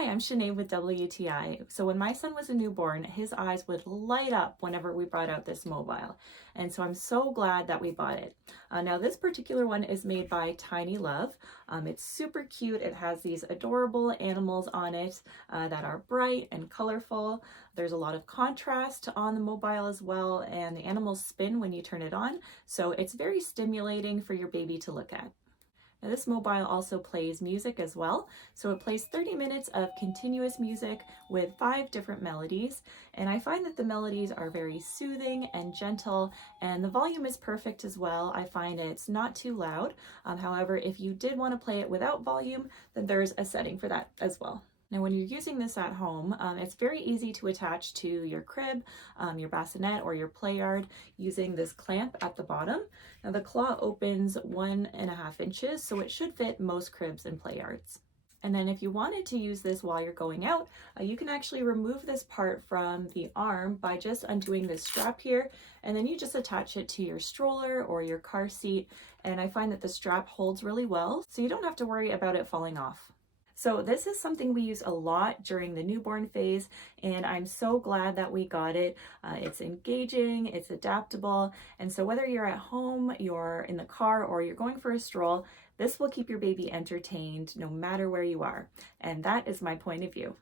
Hi, I'm Shanae with WTI. So when my son was a newborn, his eyes would light up whenever we brought out this mobile. And so I'm so glad that we bought it. Now this particular one is made by Tiny Love. It's super cute. It has these adorable animals on it that are bright and colorful. There's a lot of contrast on the mobile as well, and the animals spin when you turn it on. So it's very stimulating for your baby to look at. Now this mobile also plays music as well. So it plays 30 minutes of continuous music with 5 different melodies. And I find that the melodies are very soothing and gentle, and the volume is perfect as well. I find it's not too loud. However, if you did want to play it without volume, then there's a setting for that as well. Now, when you're using this at home, it's very easy to attach to your crib, your bassinet, or your play yard using this clamp at the bottom. Now, the claw opens 1.5 inches, so it should fit most cribs and play yards. And then if you wanted to use this while you're going out, you can actually remove this part from the arm by just undoing this strap here, and then you just attach it to your stroller or your car seat. And I find that the strap holds really well, so you don't have to worry about it falling off. So this is something we use a lot during the newborn phase, and I'm so glad that we got it. It's engaging, it's adaptable, and so whether you're at home, you're in the car, or you're going for a stroll, this will keep your baby entertained no matter where you are. And that is my point of view.